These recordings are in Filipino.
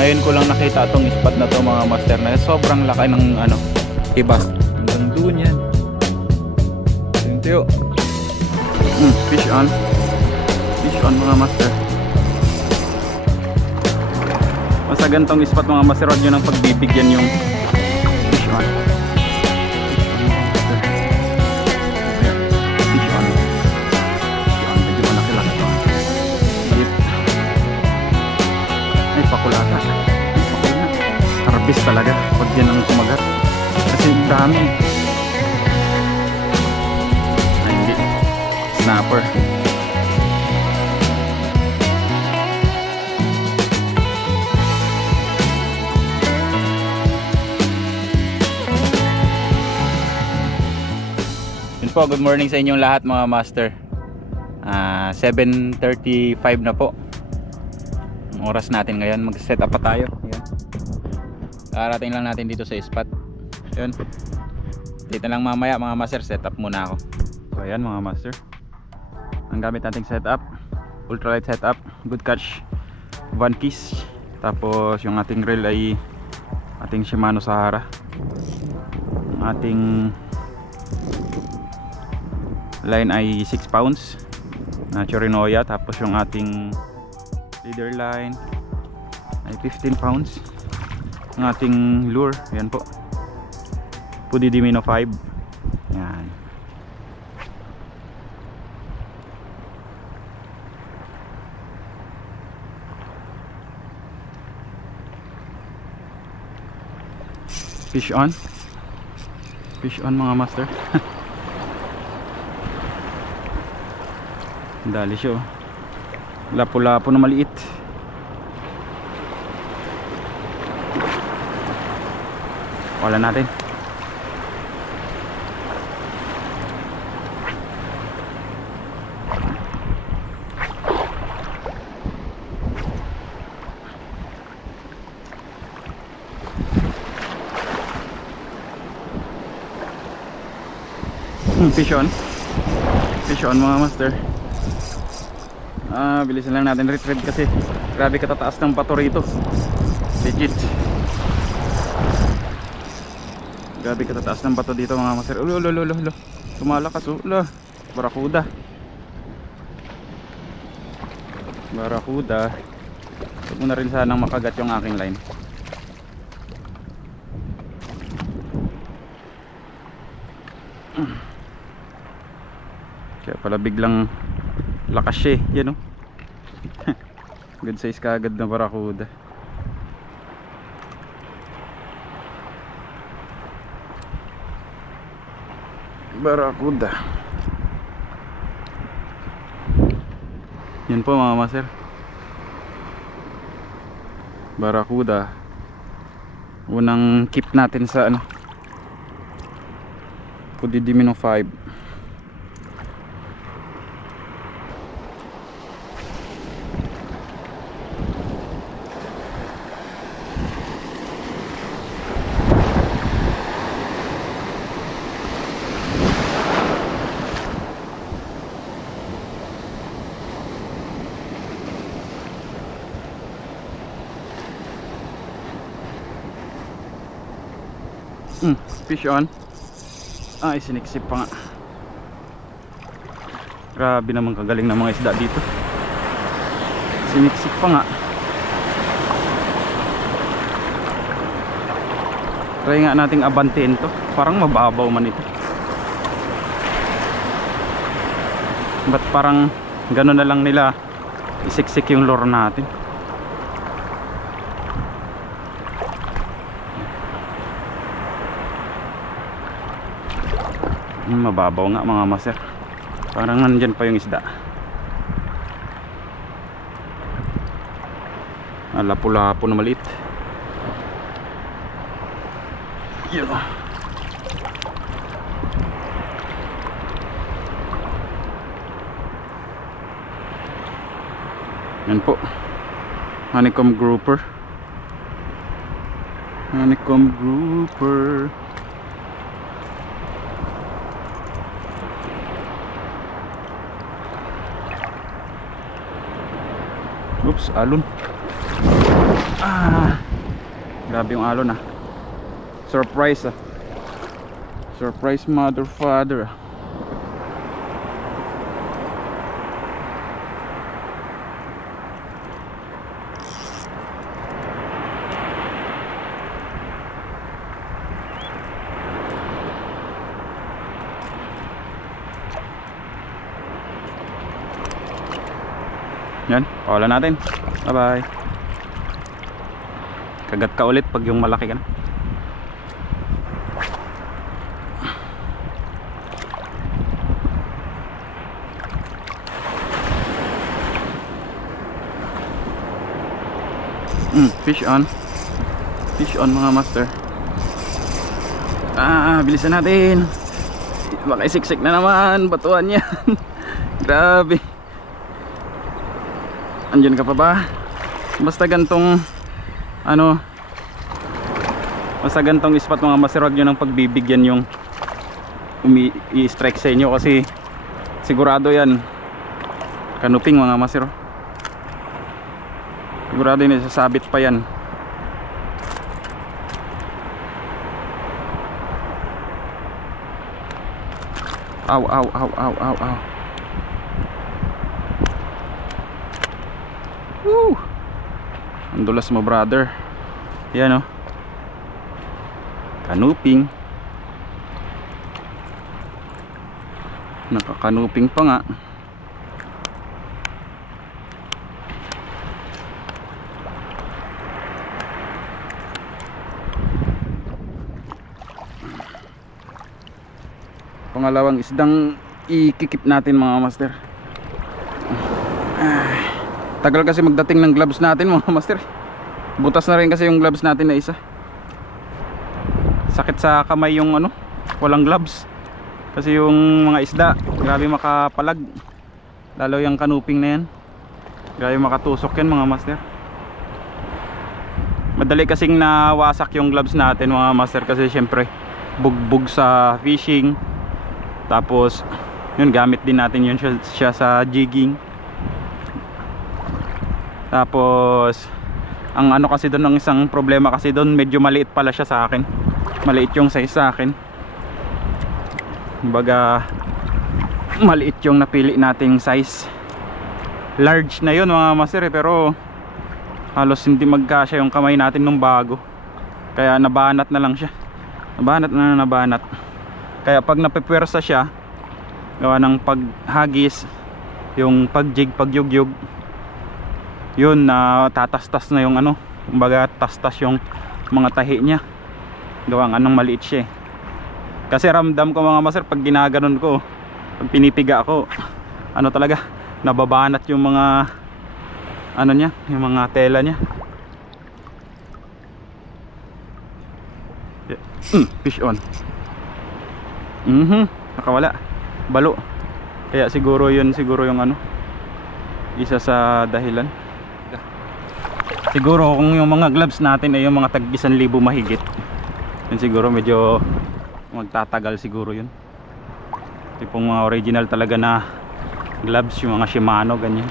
Ngayon ko lang nakita itong spot na to mga master, na sobrang laki ng ano, ibas. Hanggang doon yan. Sintiyo. Fish on. Fish on mga master. Basta gantong spot mga master, huwag nyo nang pagbibigyan yung fish on. Fish on. Fish on. Medyo malaki-laki to. Deep. Ay, pakulata. Ay, pakula. Harvest talaga pag yan ang kumagat. Kasi dami. Ay, hindi. Snapper. Yun po, good morning sa inyong lahat mga master. 7:35 na po ang oras natin ngayon. Mag-set up pa tayo. Ayan. Karating lang natin dito sa spot. Yun. Dito lang mamaya mga master, set up muna ako. So ayan mga master, ang gamit nating setup, ultralight setup, good catch, one piece. Tapos yung ating reel ay ating Shimano Sahara. Ang ating line ay 6 pounds na Chirinoya. Tapos yung ating leader line ay 15 pounds. Ang ating lure, yan po, Pudi Dimino 5. Yan. Fish on. Fish on mga master. Dali siya oh. Lapu-lapu na maliit. Wala natin. Fish on. Fish on mga master. Bilisan lang natin retreat kasi grabe katataas ng bato rito. Legit. Grabe katataas ng bato dito mga master. Ulo. Tumalakas ulo. Barakuda. Barakuda. Huwag mo na rin sanang makagat yung aking line. Kaya pala biglang lakas siya eh. Yan o. Good size kaagad na barakuda. Barakuda. Yan po mga master, barakuda. Unang keep natin sa ano, Pudi Dimino 5. Fish on. Ay, siniksip pa nga. Grabe naman kagaling ng mga isda dito. Siniksip pa nga. Try nga nating abantiin to. Parang mababaw man ito. Ba't parang gano'n na lang nila isiksik yung lure natin. Mababaw nga mga master. Parang nandyan pa yung isda. Lapu-lapu na maliit. Yun. Yan po, honeycomb grouper. Honeycomb grouper. Oops, alon. Grabe yung alon ah. Surprise ah. Surprise mother father ah. Yan, pakawalan natin. Bye bye. Kagat ka ulit pag yung malaki ka na. Fish on. Fish on mga master. Bilisan natin. Baka isiksik na naman. Batuan yan. Grabe. Andyan ka pa ba? Basta gantong ano, basta gantong spot mga master, wag nyo nang pagbibigyan yung i-strike sa inyo kasi sigurado yan kanuping mga master. Sigurado yun, sasabit pa yan. Aw, aw, aw, aw, aw, aw. Woo! Ang dulas mo brother. Yan oh. Kanuping. Nakakanuping pa nga. Pangalawang isdang ikikip natin mga master. Tagal kasi magdating ng gloves natin mga master. Butas na rin kasi yung gloves natin na isa. Sakit sa kamay yung ano, walang gloves. Kasi yung mga isda, grabe makapalag. Lalo yung kanuping na yan. Grabe makatusok yan mga master. Madali kasing nawasak yung gloves natin mga master kasi syempre bugbog sa fishing. Tapos yun, gamit din natin yun siya sa jigging. Tapos ang ano kasi doon, ang isang problema kasi doon, medyo maliit pala siya sa akin. Maliit yung size sa akin. Kumbaga maliit yung napili nating size. Large na yun mga master pero halos hindi magkasya yung kamay natin nung bago. Kaya nabanat na lang siya. Nabanat. Kaya pag napipwersa siya, gawa ng paghagis, yung pagjig, pagyugyug, yun na tatastas na yung ano, kumbaga tastas yung mga tahi niya. Gawang anong maliit siya. Kasi ramdam ko mga master pag ginaganon ko, pag pinipiga ako, ano talaga, nababanat yung mga ano niya, yung mga tela niya. Fish on. Nakawala. Balo. Kaya siguro yun, siguro yung ano, isa sa dahilan. Siguro kung yung mga gloves natin ay yung mga tag 1,000 mahigit, yun siguro medyo magtatagal siguro yun. Tipong mga original talaga na gloves, yung mga Shimano ganyan.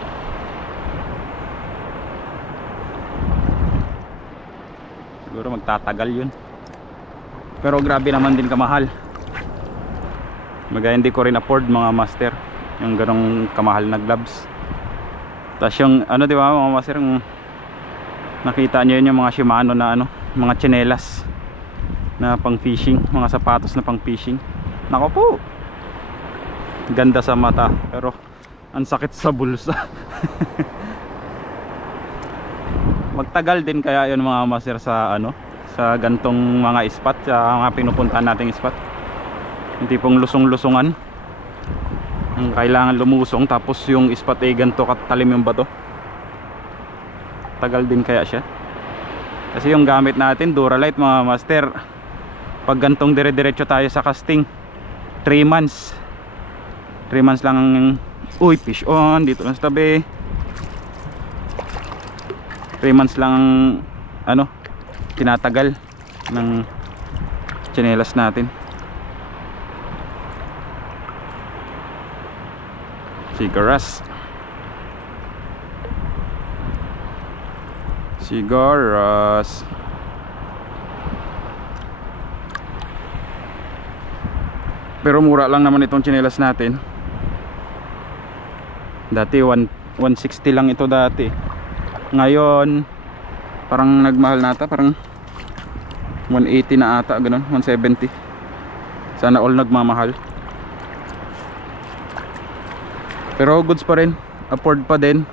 Siguro magtatagal yun. Pero grabe naman din kamahal. Magaya hindi ko rin afford mga master yung ganong kamahal na gloves. Tapos yung ano, di ba mga master, yung nakita nyo yun, yung mga Shimano na ano, mga tsinelas na pang fishing, mga sapatos na pang fishing. Nako po, ganda sa mata pero ang sakit sa bulsa. Magtagal din kaya yun mga master sa ano, sa gantong mga spot, sa mga pinupuntahan nating spot. Yung tipong lusong-lusungan, ang kailangan lumusong tapos yung spot ay ganito katalim yung bato. Tagal din kaya siya. Kasi yung gamit natin Duralite mga master, pag gantong dire-diretso tayo sa casting, 3 months 3 months lang ang, uy, fish on dito lang sa tabi. 3 months lang ang ano, tinatagal ng tsinelas natin. Sigaras. Pero mura lang naman itong tsinelas natin. Dati 160 lang ito dati. Ngayon parang nagmahal na ata, parang 180 na ata, ganun, 170. Sana all nagmamahal. Pero goods pa rin, afford pa din.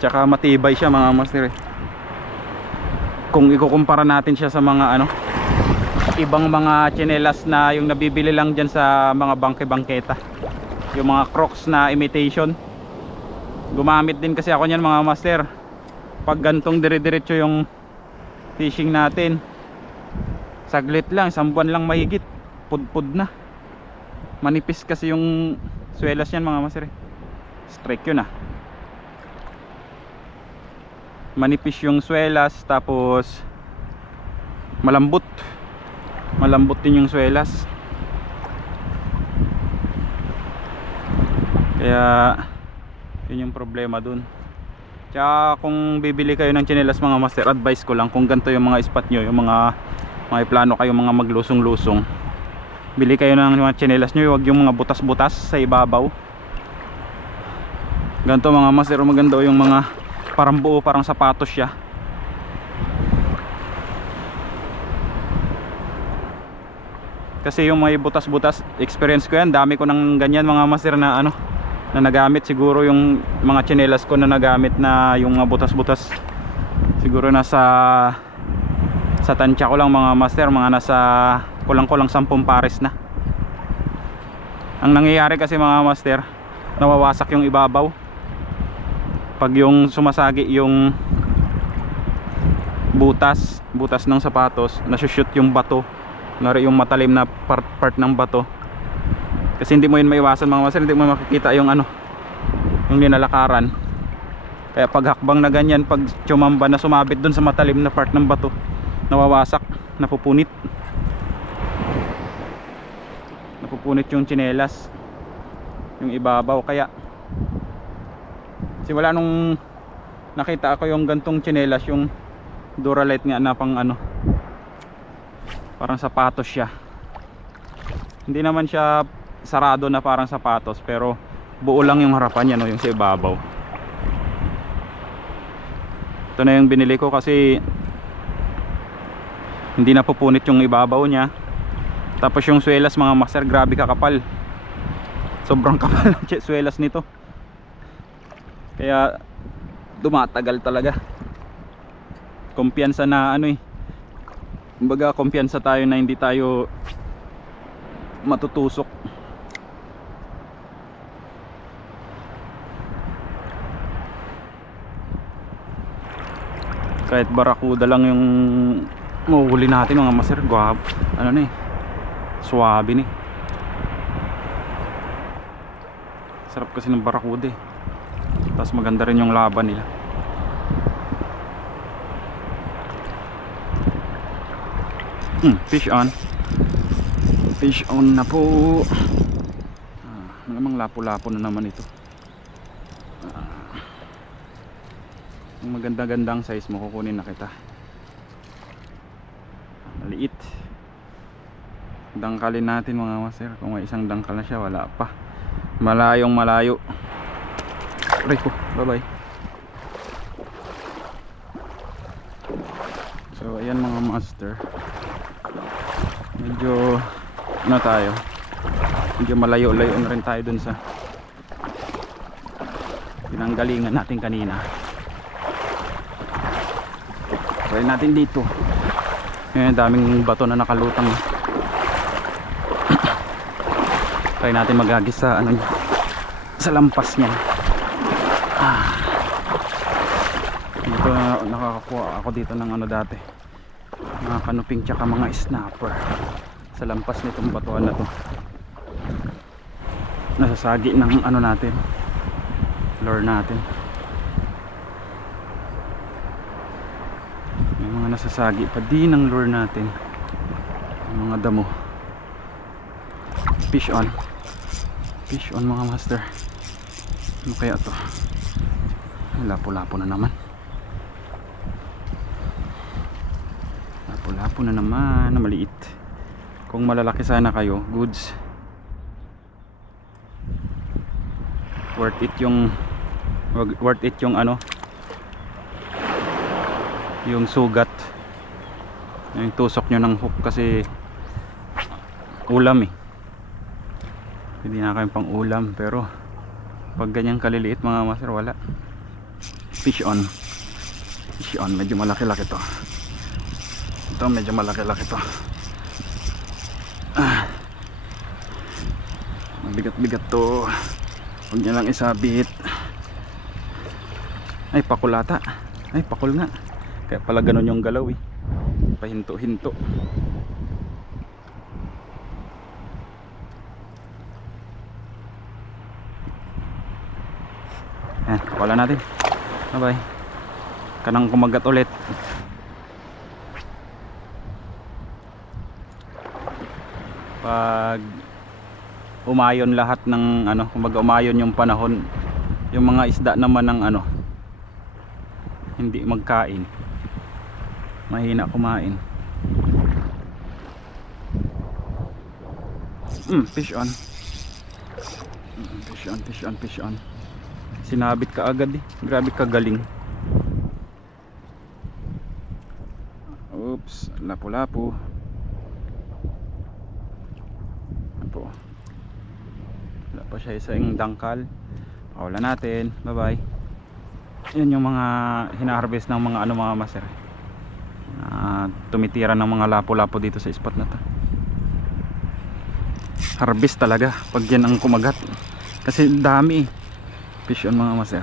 Tsaka matibay siya mga master eh. Kung ikukumpara natin siya sa mga ibang mga tsinelas na yung nabibili lang dyan sa mga bangke-bangketa, yung mga Crocs na imitation. Gumamit din kasi ako nyan mga master. Pag gantong dire-diretso yung fishing natin, saglit lang, 1 buwan lang mahigit, pudpud na. Manipis kasi yung swelas nyan mga master eh. Strike yun manipis yung swelas, tapos malambot din yung swelas. Kaya yun yung problema dun. Tsaka kung bibili kayo ng tsinelas mga master, advice ko lang, kung ganito yung mga spot nyo, yung mga may plano kayo mga maglusong-lusong, bili kayo ng mga tsinelas nyo, huwag yung mga butas-butas sa ibabaw. Ganito mga master, maganda yung mga parang buo, parang sapatos siya. Kasi yung may butas-butas, experience ko yan, dami ko ng ganyan mga master na na nagamit. Siguro yung mga tsinelas ko na nagamit na yung mga butas-butas, siguro nasa sa tansya ko lang mga master, mga nasa kulang-kulang 10 pares na. Ang nangyayari kasi mga master, nawawasak yung ibabaw pag yung sumasagi yung butas ng sapatos, nasushoot yung bato, yung matalim na part ng bato. Kasi hindi mo yun maiwasan mga master, hindi mo makikita yung yung linalakaran. Kaya pag hakbang na ganyan, pag tsumamba na sumabit dun sa matalim na part ng bato, nawawasak, napupunit yung tsinelas, yung ibabaw. Kaya simula nung nakita ako yung gantong tsinelas, yung Duralite nga na pang parang sapatos siya, hindi naman siya sarado na parang sapatos, pero buo lang yung harapan niya, yung sa ibabaw. Ito na yung binili ko kasi hindi na pupunit yung ibabaw niya. Tapos yung swelas mga master, grabe kakapal, sobrang kapal ng swelas nito, kaya dumatagal talaga. Kumpiyansa na kumbaga kumpiyansa tayo na hindi tayo matutusok. Kahit barakuda lang yung mahuhuli natin mga master, guwap, suwabe sarap kasi ng barakuda eh. Tapos maganda rin yung laban nila. Fish on na po. Malamang lapo-lapo na naman ito. Yung maganda-gandang size mo, kukunin na kita. Maliit. Dangkalin natin mga master. Kung may isang dangkal na siya, wala pa. Malayong malayo. Aray ko, bye bye. So ayan mga master, medyo tayo, medyo malayo-layo na rin tayo dun sa pinanggalingan natin kanina. Try natin dito. Ayan, daming bato na nakalutang. Try natin maghagis sa sa lampas niya. Dito nakakakuha ako dito ng dati, mga kanuping tsaka mga snapper sa lampas nitong batuan na to. Nasasagi ng natin, lure natin. May mga nasasagi pa din ng lure natin, mga damo. Fish on mga master. Ano kaya to? Lapo-lapo na naman. Lapo-lapo na naman, na maliit. Kung malalaki sana kayo, goods. worth it yung ano, yung sugat, yung tusok nyo ng hook, kasi ulam eh, hindi na kayong pang ulam. Pero pag ganyang kaliliit mga master, wala. Fish on, medyo malaki-laki to. Ito medyo malaki-laki to. Mabigat-bigat to, huwag nyo lang isabit. Ay, pakulata. Ay, pakul nga. Kaya pala ganun yung galaw eh, pahinto-hinto. Ayan, wala natin. Bye bye. Kanang kumagat ulit. Pag umayon lahat ng ano, kumbaga umayon yung panahon, yung mga isda naman ng ano, hindi magkain, mahina kumain. Fish on. Fish on. Sinabit ka agad eh. Grabe ka galing. Oops, lapu-lapu. Apo. Wala pa siya isang dangkal. Pakawalan natin. Bye bye. Yan yung mga hinaharvest ng mga ano, mga master, tumitira ng mga lapu-lapu dito sa spot na to. Harvest talaga pag yan ang kumagat, kasi dami eh. Fish on mga master.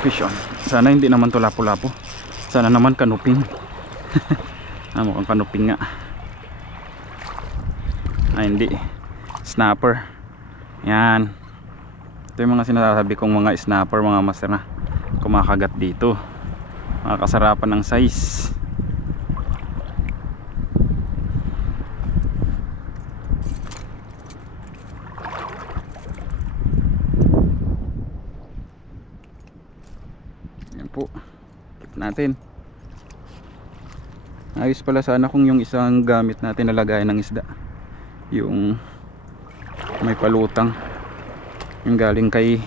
Fish on. Sana hindi naman to lapu-lapu. Sana naman kanuping. Mukhang kanuping nga. Ay, hindi. Snapper. Yan. Ito yung mga sinasabi kong mga snapper mga master na kumakagat dito. Mga kasarapan ng size. Yan po. Keep natin. Ayos pala sana kung yung isang gamit natin na lagayan ng isda, yung may palutang, yung galing kay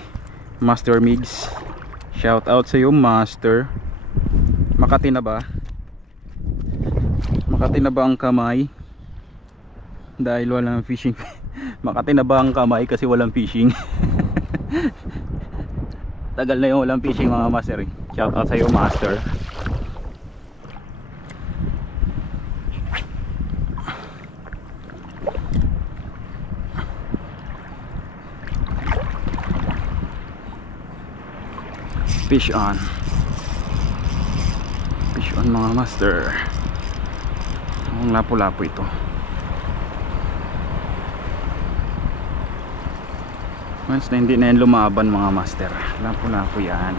Master Migs. Shout out sa iyo, Master. Makati na ba? Makati na ba ang kamay? Dahil walang fishing. Makati na ba ang kamay kasi walang fishing? Tagal na yung walang fishing mga master. Shout out sa iyo, Master. Fish on mga master. Ang lapu-lapu ito. Once na hindi na yan lumaban mga master, lapu-lapu yan.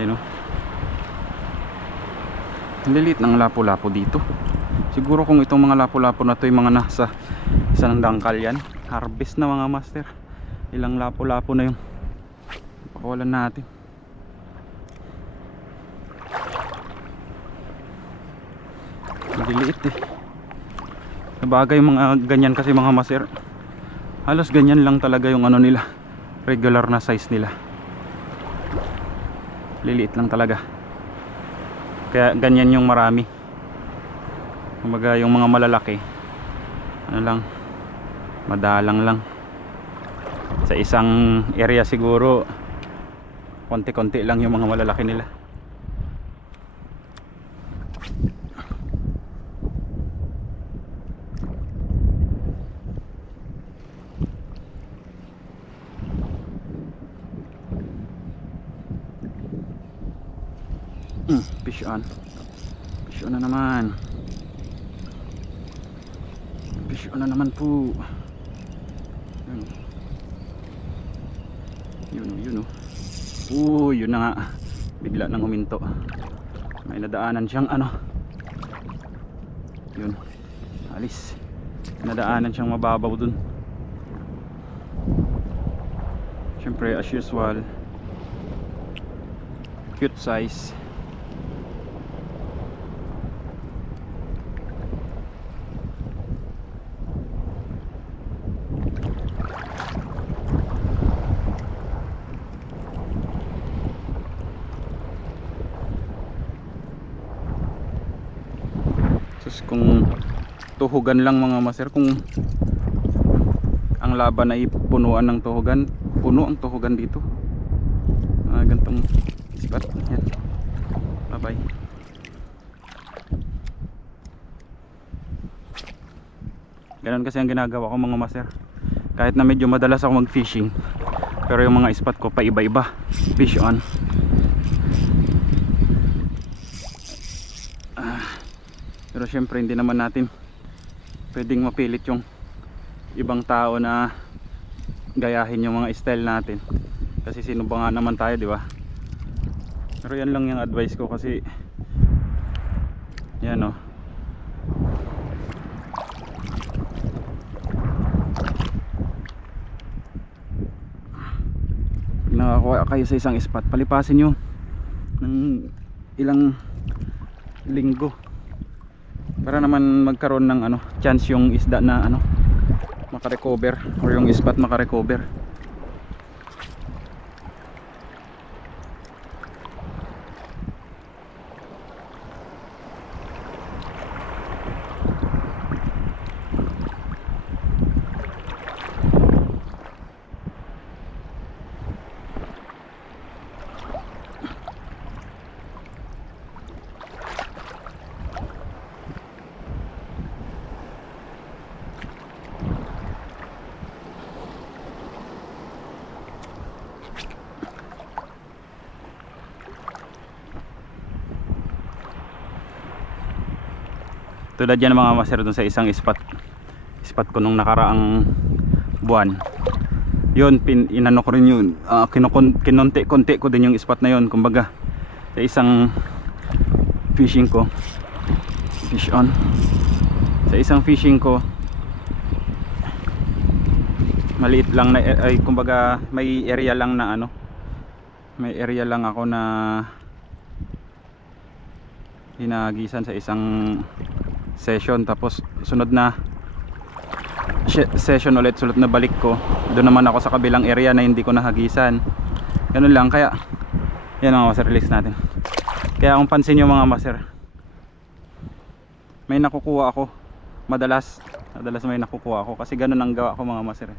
Yan o, ang lilit ng lapu-lapu dito. Siguro kung itong mga lapu-lapu na to yung mga nasa isang dangkal yan, harvest na mga master. Ilang lapu-lapu na yung pakawalan natin. Maliliit eh. Sabagay mga ganyan kasi mga master, halos ganyan lang talaga yung ano nila, regular na size nila. Liliit lang talaga. Kaya ganyan yung marami. Kumbaga yung mga malalaki, ano lang, madalang lang. Sa isang area siguro konti-konti lang yung mga malalaki nila. Fish on na naman. Fish on na naman po. Yun o. Yun na nga. Bigla nang huminto. May nadaanan siyang ano. Yun. Alis. Nadaanan siyang mababaw dun. Siyempre as usual, cute size. tapos kung tuhugan lang mga master, kung ang laban ay punuan ng tuhugan, puno ang tuhugan dito, gantong spot. Yan, bye bye. Ganun kasi ang ginagawa ko mga master, kahit na medyo madalas ako mag fishing, pero yung mga spot ko pa iba iba. Fish on. Pero syempre hindi naman natin pwedeng mapilit yung ibang tao na gayahin yung mga style natin, kasi sino ba nga naman tayo, di ba? Pero yan lang yung advice ko, kasi yan o, pag nakakuha kayo sa isang spot, palipasin nyo ng ilang linggo para naman magkaroon ng chance yung isda na makarecover, or yung spot makarecover. Tulad yan mga master, dun sa isang spot ko nung nakaraang buwan, yun inano ko rin yun, kinonti-konti ko din yung spot na yun. Kumbaga sa isang fishing ko, fish on, sa isang fishing ko, maliit lang na ay, kumbaga may area lang na may area lang ako na hinagisan sa isang session, tapos sunod na session ulit, sunod na balik ko, doon naman ako sa kabilang area na hindi ko nahagisan. Ganun lang, kaya yan mga master, release natin. Kaya kung pansin nyo mga master, may nakukuha ako madalas may nakukuha ako, kasi ganun ang gawa ko mga master.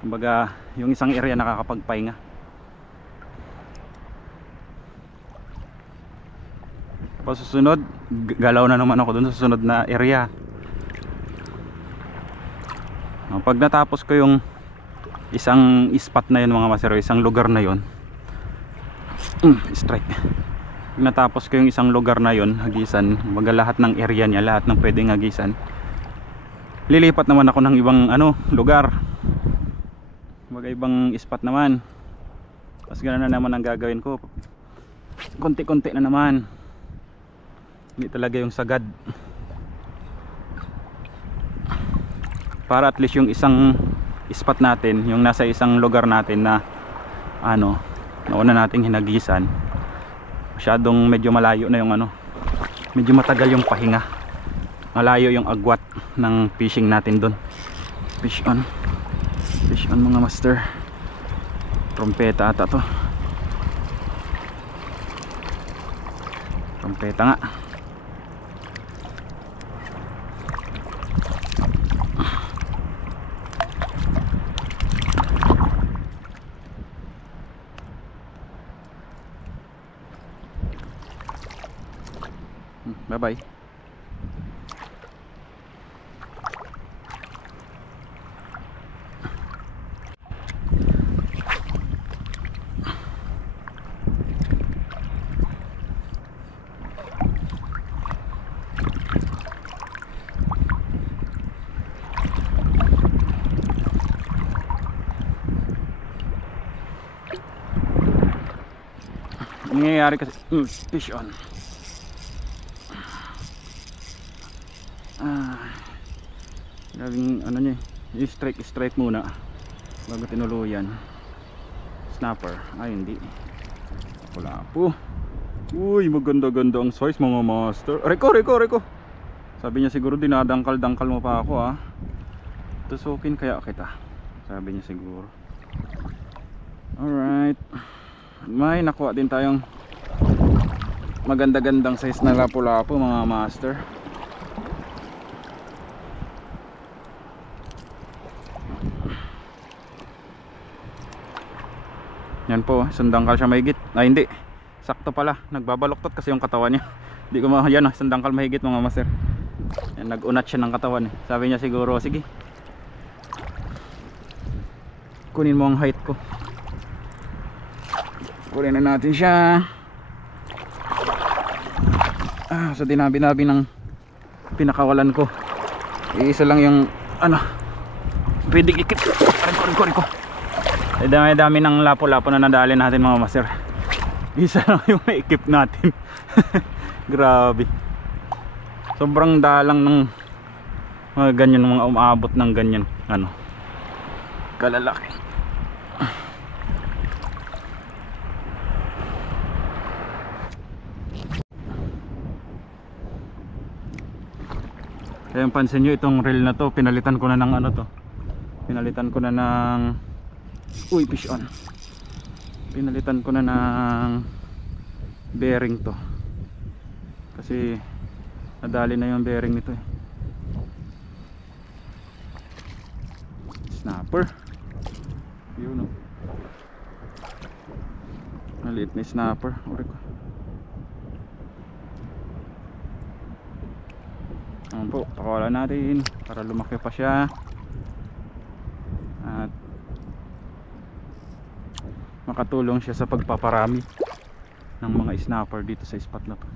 Kumbaga yung isang area nakakapagpahinga. Tapos susunod, galaw na naman ako dun sa susunod na area. Pag natapos ko yung isang spot na yun mga master, isang lugar na yun, strike. Pag natapos ko yung isang lugar na yun, hagisan, baga lahat ng area niya, lahat ng pwedeng hagisan, lilipat naman ako ng ibang lugar, baga ibang spot naman. Tapos gano'n na naman ang gagawin ko, konti-konti na naman, hindi talaga yung sagad, para at least yung isang spot natin, yung nasa isang lugar natin na nauna nating hinagisan, masyadong medyo malayo na yung medyo matagal yung pahinga, malayo yung agwat ng fishing natin doon. Fish on mga master. Trompeta ata to, trompeta nga. Bye bye. Ang nangyayari kasi fish on. Gawing niya, i-strike muna bago tinuluyan. Snapper, ay hindi, wala po. Uy, maganda-ganda ang size mga master. Reko, sabi niya siguro dinadangkal-dangkal mo pa ako tusukin kaya kita, sabi niya siguro. Alright, may nakuha din tayong maganda-gandang size na lapu-lapu mga master. Yan po, sandangkal siya mahigit. Ay hindi, sakto pala, nagbabaluktot kasi yung katawan niya. Hindi ko yan sandangkal mahigit mga master. Yan, nag-unat siya ng katawan eh. Sabi niya siguro, sige, kunin mo ang height ko. Kunin na natin siya. Sa dinabi-nabi ng pinakawalan ko, iisa lang yung pwedeng ikip. Riko. Dami-dami ng lapo-lapo na nadali natin mga master. Isa lang yung naikip natin. Grabe. Sobrang dalang ng mga ganyan, mga umaabot ng ganyan kalalaki. Kaya pansin nyo itong reel na to, pinalitan ko na ng pinalitan ko na ng fish on. Pinalitan ko na ng bearing to kasi nadali na yung bearing nito eh. Snapper yun maliit na snapper. Ayan po, pakawalan natin para lumaki pa siya at makatulong siya sa pagpaparami ng mga snapper dito sa spot na to.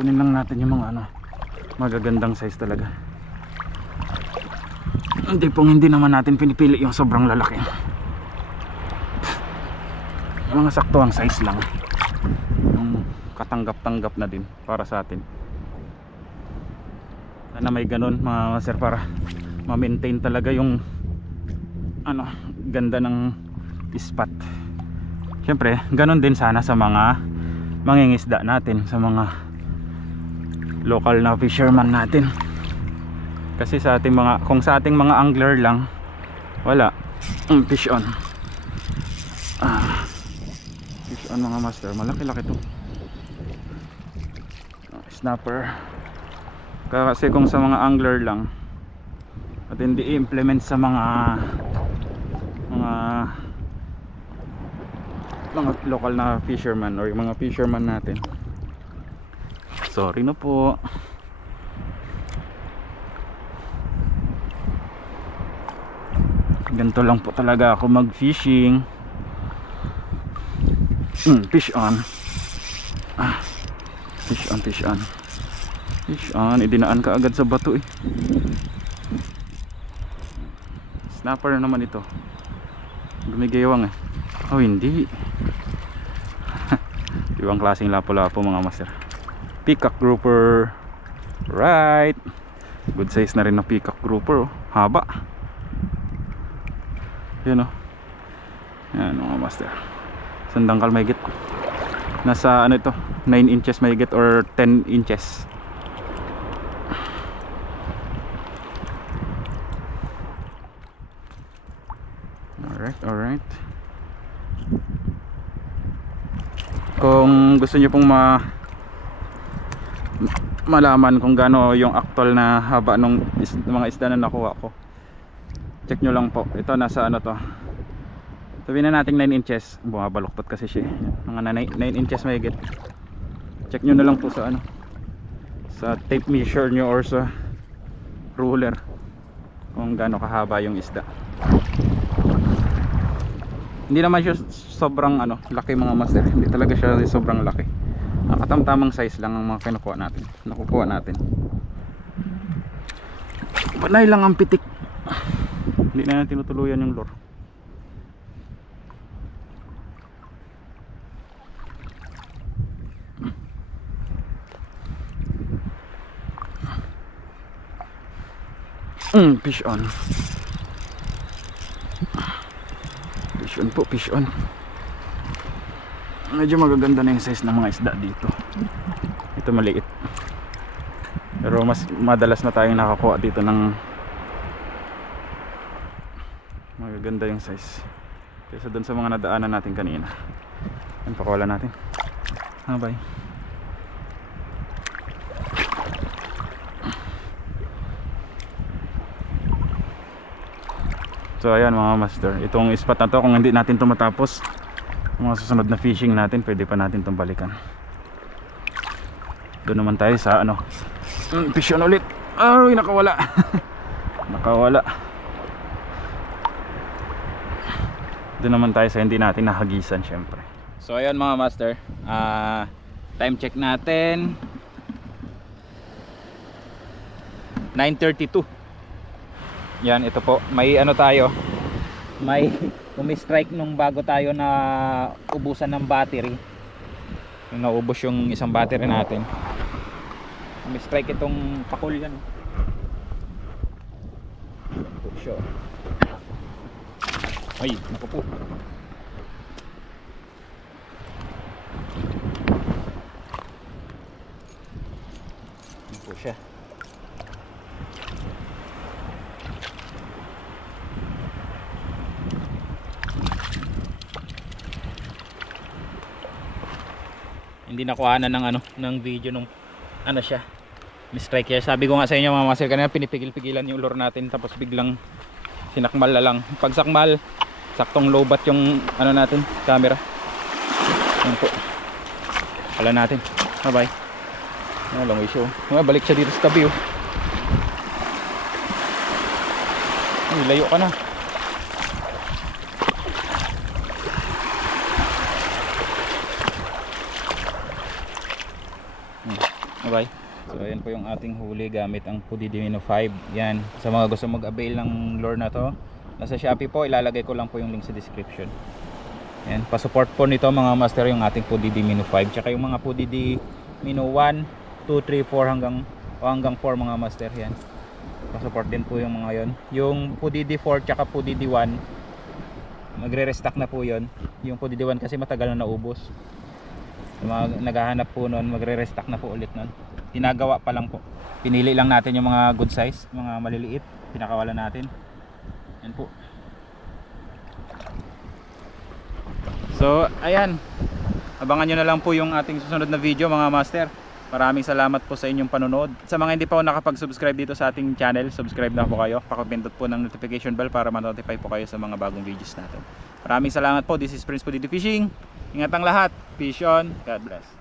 Kunin lang natin yung mga magagandang size talaga. Hindi naman natin pinipili yung sobrang lalaki. Mga saktuang size lang, katanggap-tanggap na din para sa atin. Sana may ganun mga master para ma-maintain talaga yung ganda ng spot. Siyempre ganun din sana sa mga mangingisda natin, sa mga local na fisherman natin. Kasi sa ating mga, kung sa ating mga angler lang, wala. Fish on. Fish on mga master, malaki-laki to. Snapper. Kasi kung sa mga angler lang at hindi i-implement sa mga local na fisherman or yung mga fisherman natin, sorry na po. Ganito lang po talaga ako mag fishing. Fish on. Fish on, idinaan ka agad sa bato eh. Snapper na naman ito. Gumigewang eh. Oh hindi. Ibang klaseng lapo-lapo mga master. Peacock grouper. Right. Good size na rin na peacock grouper oh. Haba. Yan oh. Yan mga master. Sandangkal mahigit. Nasa ito 9 inches mahigit or 10 inches. Alright. Kung gusto niyo pong malaman kung gaano yung actual na haba ng mga isda na nakuha ko, check nyo lang po. Ito nasa to, sabihin na natin 9 inches. Bumabaluktot kasi siya. Mga 9 inches mahigit. Check nyo na lang po sa sa tape measure nyo or sa ruler kung gaano kahaba yung isda. Hindi naman siya sobrang laki mga master. Hindi talaga siya sobrang laki. Katamtamang size lang ang mga nakukuha natin. Panay lang ang pitik. Hindi na natin tinutuluyan yung lure. Fish on. Fish on. Medyo magaganda na yung size ng mga isda dito. Ito maliit. Pero mas madalas na tayong nakakuha dito ng magaganda yung size kaysa dun sa mga nadaanan natin kanina. Yan, pakawalan natin. Bye. So ayan mga master, itong spot na to, kung hindi natin ito matapos mga susunod na fishing natin, pwede pa natin itong balikan. Doon naman tayo sa ano, fish on ulit. Ay, nakawala. Nakawala. Doon naman tayo sa hindi natin nahagisan syempre. So ayan mga master, time check natin 9:32. Yan, ito po, may ano tayo, may umi-strike nung bago tayo na ubusan ng battery. Yung naubos yung isang battery natin, umi-strike itong pakul yan. Siya. Ay, naku po. Naku siya. Hindi nakuhanan ng ano, ng video nung ano siya, mistrike siya. Sabi ko nga sa inyo mga master, kanina pinipigil-pigilan yung lure natin, tapos biglang sinakmal na lang. Pag sakmal, saktong lobat yung ano natin, camera. Yan po. Pala natin. Bye bye. Long way show. Balik siya dito sa tabi oh. Ay, layo ka na. Bye. So ayan po yung ating huli gamit ang Pudidi Mino 5. Yan, sa mga gusto mag-avail ng lure na to, nasa Shopee po, ilalagay ko lang po yung link sa description. Yan, pa-support po nito mga master yung ating Pudidi Mino 5, tsaka yung mga Pudidi Mino 1, 2, 3, 4 hanggang 4 mga master. Yan, pa-support din po yung mga yon. Yung Pudidi 4 tsaka Pudidi 1, magre-restock na po yon. Yung Pudidi 1 kasi matagal na naubos. Mga naghahanap po noon, magre-restock na po ulit noon. Tinagawa pa lang po. Pinili lang natin yung mga good size, mga maliliit, pinakawalan natin. Yan po. So ayan, abangan nyo na lang po yung ating susunod na video mga master. Maraming salamat po sa inyong panonood. Sa mga hindi pa po nakapag-subscribe dito sa ating channel, subscribe na po kayo. Pakipindot po ng notification bell para ma-notify po kayo sa mga bagong videos natin. Maraming salamat po. This is Prince Pudidi Fishing. Ingat ang lahat. Fish on. God bless.